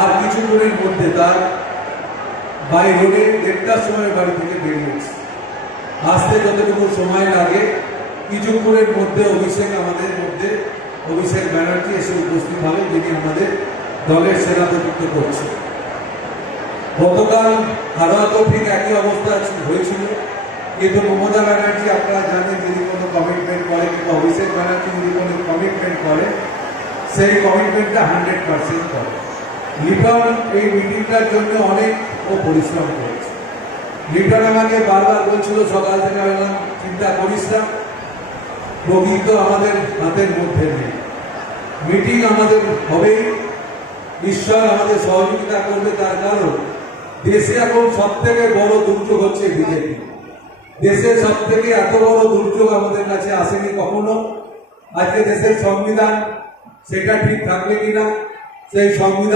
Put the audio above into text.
আর কিছুক্ষণের মধ্যে তার বাই রোডে 1টার সময় বাড়ি থেকে বেরিয়েছে। আসতে যতটুকু সময় লাগে কিছুক্ষণের মধ্যে অভিষেক ব্যানার্জি এসে উপস্থিত হবে, যিনি আমাদের দলের সেনাপতিত্ব করছে। গতকাল হারাতেও ঠিক একই অবস্থা হয়েছিল, কিন্তু মমতা ব্যানার্জি আপনারা জানেন যদি কোনো কমিটমেন্ট করে কিংবা অভিষেক ব্যানার্জি যদি কোনো কমিটমেন্ট করে সেই কমিটমেন্টটা 100% করে। লিটন এই মিটিংটার জন্য অনেক পরিশ্রম করেছে। লিটন আমাকে বারবার বলছিল সকাল থেকে, বললাম চিন্তা করিস না, রোগী তো আমাদের হাতের মধ্যে নেই, মিটিং আমাদের হবেই, ঈশ্বর আমাদের সহযোগিতা করবে। তার কারণ দেশে এখন সব থেকে বড় দুর্যোগ হচ্ছে বিজেপি। দেশের সব থেকে এত বড় দুর্যোগ আমাদের কাছে আসেনি কখনো। আজকে দেশের সংবিধান সেটা ঠিক থাকবে কিনা, সেই সংবিধান